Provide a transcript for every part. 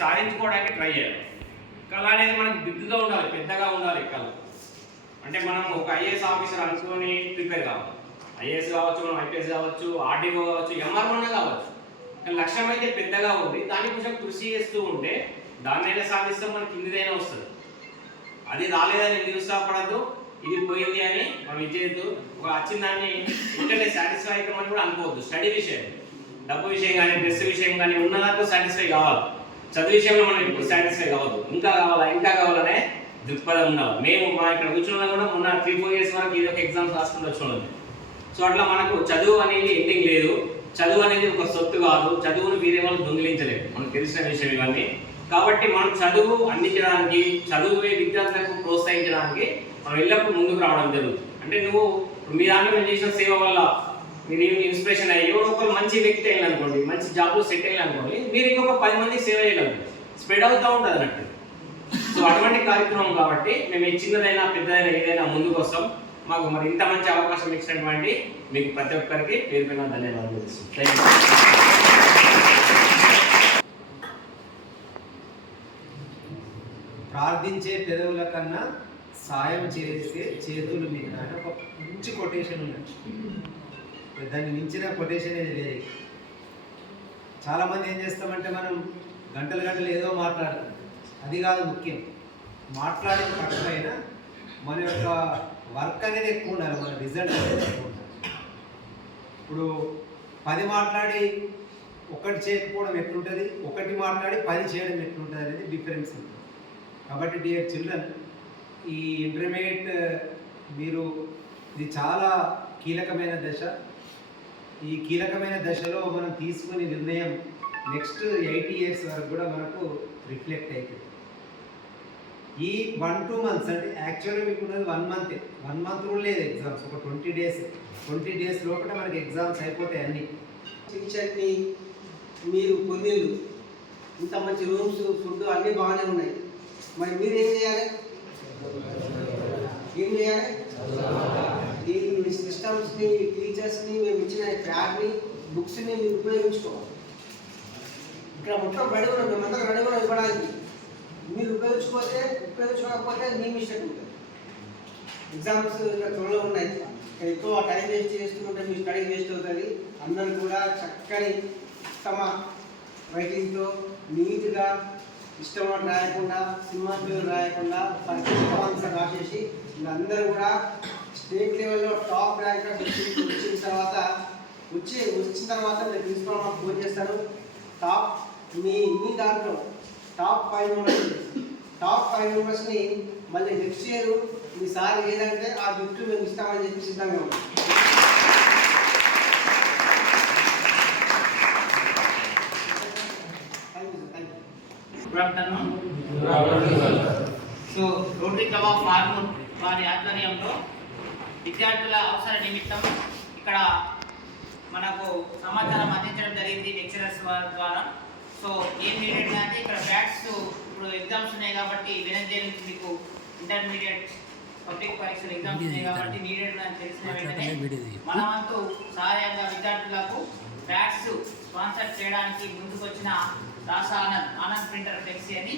సాధించుకోవడానికి try చేయాలి. కళ అనేది మనకు బిగ్గుగా ఉండాలి, పెద్దగా ఉండాలి కళ. అంటే మనం ఒక ఐఏఎస్ ఆఫీసర్ అనుకుని ప్రిపేర్ కావాలి. ఐఏఎస్ కావచ్చు, మనం ఐపీఎస్ కావచ్చు, ఆర్డీఓ కావచ్చు, ఎంఆర్ఓనే కావచ్చు. కానీ లక్ష్యం అయితే పెద్దగా ఉంది. దాన్ని కొంచెం కృషి చేస్తూ ఉంటే దాన్నైనా సాధిస్తే మనకి కిందిదైనా వస్తుంది. అది రాలేదని నిరుత్సాహపడద్దు, ఇది పోయింది అని మనం ఇచ్చేయద్దు. ఒక వచ్చిన దాన్ని ఇక్కడే సాటిస్ఫై అవుతామని కూడా అనుకోవద్దు. స్టడీ విషయం, డబ్బు విషయం కానీ, డ్రెస్ విషయం కానీ ఉన్న దాంట్లో సాటిస్ఫై కావాలి. చదువు విషయంలో మనం ఇప్పుడు సాటిస్ఫై కావద్దు. ఇంకా కావాలనే దృక్పథం ఉండాలి. మేము మా ఇక్కడ కూర్చున్నా కూడా మొన్న 3-4 years వరకు ఇది ఒక ఎగ్జామ్స్ రాసుకుంటూ వచ్చున్నాం. సో అట్లా మనకు చదువు అనేది ఎండింగ్ లేదు. చదువు అనేది ఒక సొత్తు కాదు. చదువును వేరే వాళ్ళు దొంగిలించలేదు, మనకు తెలిసిన విషయం ఇవన్నీ. కాబట్టి మనం చదువు అందించడానికి, చదువు విద్యార్థులకు ప్రోత్సహించడానికి మనం ఎల్లప్పుడూ ముందుకు రావడం జరుగుతుంది. అంటే నువ్వు మీ దాంట్లో చేసిన సేవ వల్ల మీరు ఇన్స్పిరేషన్ అయ్యి ఒకరు మంచి వ్యక్తి అయ్యాలనుకోండి, మంచి జాబ్లో సెట్ అయ్యాలనుకోండి, మీరు ఇంకొక 10 మందికి సేవ చేయగలరు. స్ప్రెడ్ అవుతూ ఉంటుంది అన్నట్టు. సో అటువంటి కార్యక్రమం కాబట్టి మేము చిన్నదైనా పెద్దదైనా ఏదైనా ముందుకు వస్తాం. మాకు మరి ఇంత మంచి అవకాశం ఇచ్చినటువంటి మీకు ప్రతి ఒక్కరికి పేరు పైన ధన్యవాదాలు తెలుస్తుంది. ప్రార్థించే పెదవుల కన్నా సాయం చేసే చేతులు మీద అంటే ఒక మంచి కొటేషన్ ఉన్నది. దాన్ని మించిన కొటేషన్ ఏది లేదు. చాలామంది ఏం చేస్తామంటే మనం గంటలు ఏదో మాట్లాడతాం. అది కాదు ముఖ్యం. మాట్లాడేది తక్కువైనా మన యొక్క వర్క్ అనేది ఎక్కువ ఉండాలి, మన రిజల్ట్ అనేది ఎక్కువ ఉండాలి. ఇప్పుడు 10 మాట్లాడి 1 చేయకపోవడం ఎట్లుంటుంది, 1 మాట్లాడి 10 చేయడం ఎట్లుంటుంది అనేది డిఫరెన్స్ ఉంటుంది. కాబట్టి డియర్ చిల్డ్రన్, ఈ ఇంటర్మీడియట్ మీరు ఇది చాలా కీలకమైన దశ. ఈ కీలకమైన దశలో మనం తీసుకునే నిర్ణయం నెక్స్ట్ 80 years వరకు కూడా మనకు రిఫ్లెక్ట్ అవుతుంది. ఈ 1-2 months అంటే యాక్చువల్గా మీకు ఉన్నది 1 month. 1 month కూడా లేదు ఎగ్జామ్స్. ఒక 20 days లోపల మనకి ఎగ్జామ్స్ అయిపోతాయి అన్నీ. టీచర్ని మీరు కొన్నిళ్ళు ఇంత మంచి రూమ్స్, ఫుడ్ అన్నీ బాగానే ఉన్నాయి. మరి మీరు ఏం చేయాలి? ఈ సిస్టమ్స్ని, టీచర్స్ని, మేము ఇచ్చిన ప్యాడ్ని, బుక్స్ని మీరు ఉపయోగించుకోవాలి. ఇక్కడ మొత్తం రెడీ ఉన్నాం, మేమందరం రెడీ ఉన్నాం ఇవ్వడానికి. మీరు ఉపయోగించుకోకపోతే మీ మిస్టేక్ ఉంటుంది. ఎగ్జామ్స్ ఇంకా త్వరలో ఉన్నాయి. ఎక్కువ టైం వేస్ట్ చేస్తుంటే మీ స్టడీ వేస్ట్ అవుతుంది. అందరూ కూడా చక్కని ఉత్తమ రైటింగ్తో నీట్గా ఇష్టం రాయకుండా, సినిమా పేరు రాయకుండా పరిస్థితి రాసేసి వీళ్ళందరూ కూడా స్టేట్ లెవెల్లో టాప్ ర్యాంకర్స్ వచ్చిన తర్వాత మీరు ప్రిన్సిపల్ మాకు ఫోన్ చేస్తారు. మీ దాంట్లో టాప్ 5 మెంబర్స్ని మళ్ళీ నెక్స్ట్ ఇయర్ మీ సార్ ఏదంటే ఆ గిఫ్ట్ మేము ఇస్తామని చెప్పి సిద్ధంగా ఉన్నాం. So rotary club of Armoor వారి ఆధ్వర్యంలో విద్యార్థుల అవసర నిమిత్తం ఇక్కడ మనకు సమాచారం అందించడం జరిగింది లెక్చరర్స్ ద్వారా. సో ఏం నీడెడ్ అంటే ఇక్కడ బ్యాట్స్ ఇప్పుడు ఎగ్జామ్స్ ఉన్నాయి కాబట్టి వెనస్డే నుంచి మీకు ఇంటర్మీడియట్ పబ్లిక్ పరీక్షలు ఎగ్జామ్స్ ఉన్నాయి కాబట్టి నీడెడ్ అని తెలిసిన వెంటనే మన వంతు సహాయంగా విద్యార్థులకు బ్యాట్స్ స్పాన్సర్ చేయడానికి ముందుకు వచ్చిన దాస ఆనంద్ ప్రింటర్ ఫ్లెక్సీ అని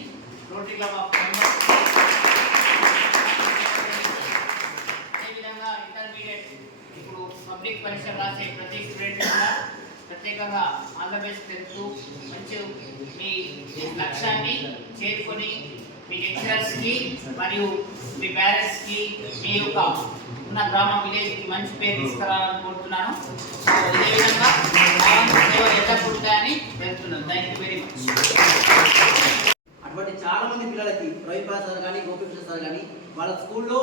రోటరీ క్లబ్ ఆఫ్ అదేవిధంగా ఇంటర్మీడియట్ ఇప్పుడు పబ్లిక్ పరీక్ష రాసే ప్రతి స్టూడెంట్ కూడా ప్రత్యేకంగా ఆల్ ద బెస్ట్ తెలుపుతూ మంచి మీ లక్ష్యాన్ని చేరుకొని మీ లెక్చరర్స్కి మరియు మీ పేరెంట్స్కి మీ యొక్క ఉన్న గ్రామం విలేజ్కి మంచి పేరు తీసుకురావాలని కోరుతున్నాను. సో ఇదే విధంగా ఎల్లప్పుడుతాయని తెలుపుతున్నాను. Thank you very much. అటువంటి చాలా మంది పిల్లలకి రవిప్రసాద్ సార్ కానీ, గోపికృష్ణ సార్ కానీ వాళ్ళ స్కూల్లో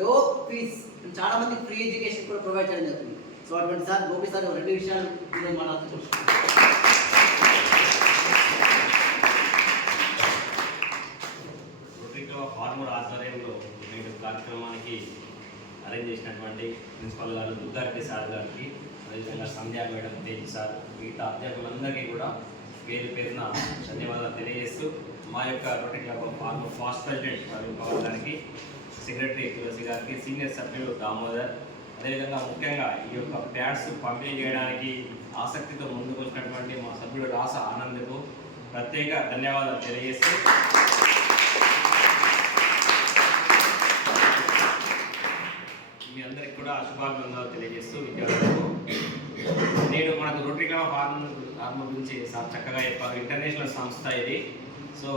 లో ఫీజ్ చాలా మంది ఫ్రీ ఎడ్యుకేషన్ కూడా ప్రొవైడ్ చేయడం జరుగుతుంది. సో అటువంటి సార్ గోపి సార్ 2 విషయాలు మాట్లాడుతున్నాం. రోటరీ క్లబ్ ఆఫ్ ఆర్మూర్ ఆధ్వర్యంలో నేడు కార్యక్రమానికి అరేంజ్ చేసినటువంటి ప్రిన్సిపల్ గారు దుర్గారెడ్డి సార్ గారికి, అదేవిధంగా సంధ్యా మేడం, తేజ్ సార్, మిగతా అధ్యాపకులందరికీ కూడా పేరున ధన్యవాదాలు తెలియజేస్తూ మా యొక్క rotary club of Armoor fast president మరియు పవన్ గారికి, సెక్రటరీ తులసి గారికి, సీనియర్ సభ్యులు దామోదర్, అదేవిధంగా ముఖ్యంగా ఈ యొక్క ప్యాడ్స్ పంపిణీ చేయడానికి ఆసక్తితో ముందుకు వచ్చినటువంటి మా సభ్యుడు రాస ఆనంద్కు, ప్రత్యేక ధన్యవాదాలు తెలియజేస్తూ మీ అందరికి కూడా శుభాకాంక్షలు తెలియజేస్తూ విద్యార్థులకు నేను మనకు రోటరీ క్లబ్ ఆఫ్ ఆర్మూర్ గురించి సార్ చక్కగా చెప్పారు. ఇంటర్నేషనల్ సంస్థ ఇది. సో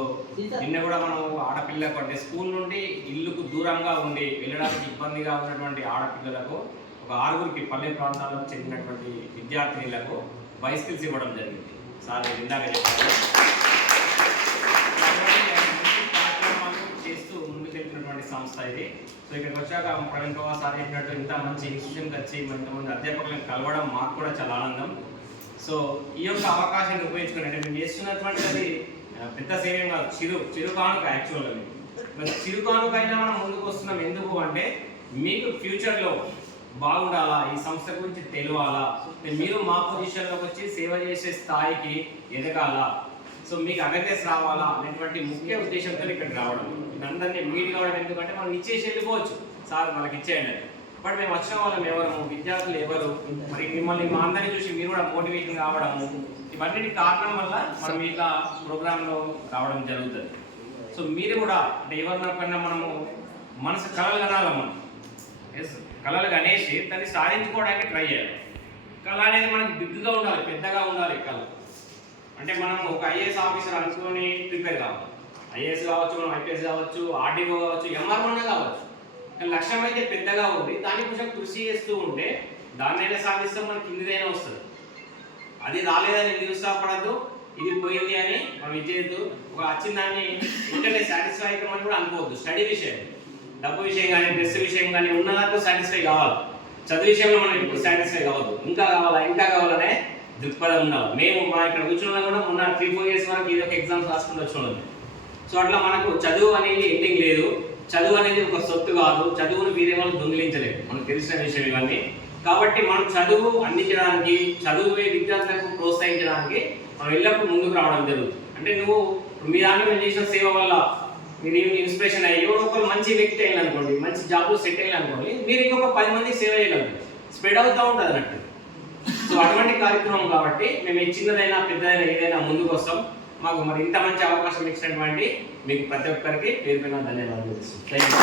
నిన్న కూడా మనం ఆడపిల్లకు అంటే స్కూల్ నుండి ఇల్లుకు దూరంగా ఉండి వెళ్ళడానికి ఇబ్బందిగా ఉన్నటువంటి ఆడపిల్లలకు ఒక 6గురికి పల్లె ప్రాంతాలకు చెందినటువంటి విద్యార్థినులకు బైసికల్స్ ఇవ్వడం జరిగింది. సార్ ఇందాక చెప్పారు. కార్యక్రమాలు చేస్తూ ముందుకు వెళ్తున్నటువంటి సంస్థ ఇది. సో ఇక్కడికి వచ్చాక ప్రవీణ్ కుమార్ సార్ చెప్పినట్టు ఇంత మంచి ఇన్స్టిట్యూషన్కి వచ్చి ఇంతమంది అధ్యాపకులను కలవడం మాకు కూడా చాలా ఆనందం. సో ఈ యొక్క అవకాశాన్ని ఉపయోగించుకుని అంటే మేము చేస్తున్నటువంటి అది పెద్ద సేవేం కాదు, చిరు కానుక. యాక్చువల్గా మేము చిరు కానుక అయినా మనం ముందుకు వస్తున్నాం. ఎందుకు అంటే మీకు ఫ్యూచర్లో బాగుండాలా, ఈ సంస్థ గురించి తెలియాలా, మీరు మా పొజిషన్లోకి వచ్చి సేవ చేసే స్థాయికి ఎదగాల, సో మీకు అవేర్నెస్ రావాలా అనేటువంటి ముఖ్య ఉద్దేశంతో ఇక్కడికి రావడం. అందరినీ మీట్ కావడం. ఎందుకంటే మనం ఇచ్చేసి వెళ్ళిపోవచ్చు, సార్ మనకి ఇచ్చేయండి. బట్ మేము వచ్చిన వాళ్ళం ఎవరు, విద్యార్థులు ఎవరు, మరి మిమ్మల్ని మా అందరినీ చూసి మీరు కూడా మోటివేషన్ కావడము, ఇవన్నీ కారణం వల్ల మనం ఇలా ప్రోగ్రాంలో రావడం జరుగుతుంది. సో మీరు కూడా అంటే ఎవరినైనా మనము మనసు కళలు కనాలి. మనం కళలు కనేసి దాన్ని సాధించుకోవడానికి ట్రై చేయాలి. కళ అనేది మనకు బిగ్గుగా ఉండాలి, పెద్దగా ఉండాలి. కళ అంటే మనం ఒక ఐఏఎస్ ఆఫీసర్ అనుకొని ప్రిపేర్ కావాలి. ఐఏఎస్ కావచ్చు, మనం ఐపీఎస్ కావచ్చు, ఆర్డీఓ కావచ్చు, ఎంఆర్ఓనే కావచ్చు. లక్ష్యం అయితే పెద్దగా ఉంది. దాన్ని కొంచెం కృషి చేస్తూ ఉంటే దాన్నైనా సాధిస్తే మనకి కిందిదైనా వస్తుంది. అది రాలేదని నిరుత్సాహపడద్దు, ఇది పోయింది అని మనం ఇచ్చేయద్దు. ఒక వచ్చిన దాన్ని ఇంటర్నే సాటిస్ఫై అవుతామని కూడా అనుకోవద్దు. స్టడీ విషయం, డబ్బు విషయం కానీ, డ్రెస్ విషయం కానీ ఉన్న దాంట్లో సాటిస్ఫై కావాలి. చదువు విషయంలో మనం ఇప్పుడు సాటిస్ఫై కావద్దు. ఇంకా కావాలనే దృక్పథం ఉండాలి. మేము మా ఇక్కడ కూర్చున్నా కూడా మొన్న 3-4 years వరకు ఇది ఒక ఎగ్జామ్స్ రాసుకుంటూ వచ్చి. సో అట్లా మనకు చదువు అనేది ఎండింగ్ లేదు. చదువు అనేది ఒక సొత్తు కాదు. చదువును వీరే వాళ్ళు దొంగిలించలేదు, మనకు తెలిసిన విషయం ఇవన్నీ. కాబట్టి మనం చదువు అందించడానికి, చదువు విద్యార్థులకు ప్రోత్సహించడానికి మనం ఎల్లప్పుడూ ముందుకు రావడం జరుగుతుంది. అంటే నువ్వు మీ దాంట్లో మేము చేసిన సేవ వల్ల మీరు ఇన్స్పిరేషన్ అయ్యి ఎవరో ఒకరు మంచి వ్యక్తి అయ్యాలనుకోండి, మంచి జాబ్లో సెట్ అయ్యాలనుకోండి, మీరు ఇంకొక 10 మందికి సేవ చేయగలరు. స్ప్రెడ్ అవుతూ ఉంటుంది అన్నట్టు. సో అటువంటి కార్యక్రమం కాబట్టి మేము చిన్నదైనా పెద్దదైనా ఏదైనా ముందుకు వస్తాం. మాకు మరి ఇంత మంచి అవకాశం ఇచ్చినటువంటి మీకు ప్రతి ఒక్కరికి పేరు పైన ధన్యవాదాలు. Thank you.